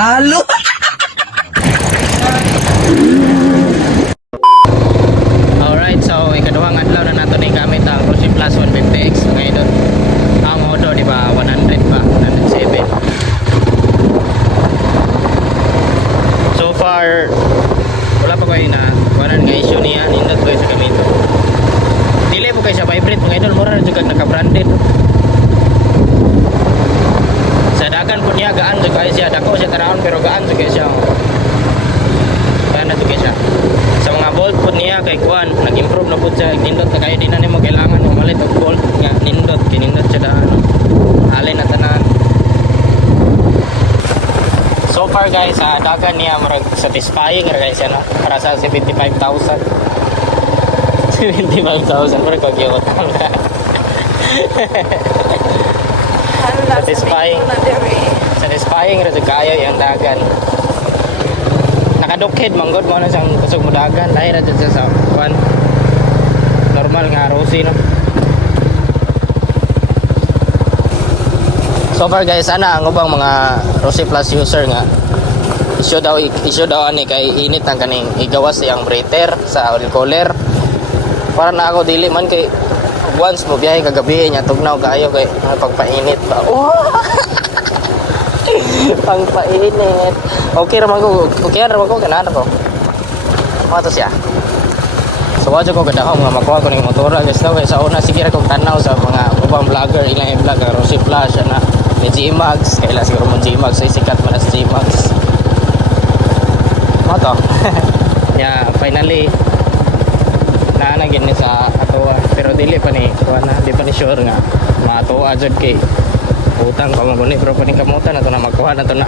Talo. Alright, so ikaduhang adlaw na nato ni gamit ang Rossi Plus 150X mga idol. Ang modo di ba 100 pa, 107. So far wala pa kayo na kuanan nga issue niya, nindot ko sa gamito. Dili po kayo sa vibrate mga idol, mura na jud kag naka-branded. Sa dagan po niya gaan jud kayo siya, dako siya taraon pero gaan jud kayo siya. Gaan na jud kayo siya. Sa mga bolt po niya kay kuan nag-improve na po siya, nindot na kayo din na nimo kailangan umalit og bolt nga nindot kinindot siya daan alin na tanan. So far guys, sa dagan niya marag satisfying ra guys ano para sa 75,000 75,000 para kag yot satisfying ra jud kayo yung dagan. Nakadukid manggod mo na siyang kusog mo dagan dahil na dyan sa kuan normal nga Rossi no. So far guys, sana ang ubang mga Rossi Plus user nga issue daw ani kay init ang kaning igawas siyang breather sa oil cooler para na ako dili man kay once mo biyahe kagabi nya tugnaw kayo kay pagpainit ba. Oh! Pangpainit. Okay raman ko. Okay raman ko kanan ko. Mga to siya. So wadyo ko kadahom nga makuha ko ning motora guys daw kay sa una sige ra kong tanaw sa mga ubang vlogger ilang i-vlog ang Rossi Plus na ni G-Max kailan siguro mo G-Max ay sikat man as G-Max. Mga to. Yeah, finally naanagin ni sa atoa pero dili pa ni kuha na di pa ni sure nga maatoa jud kay utang pa maguni pero paning kamutan na to na magkuha na to na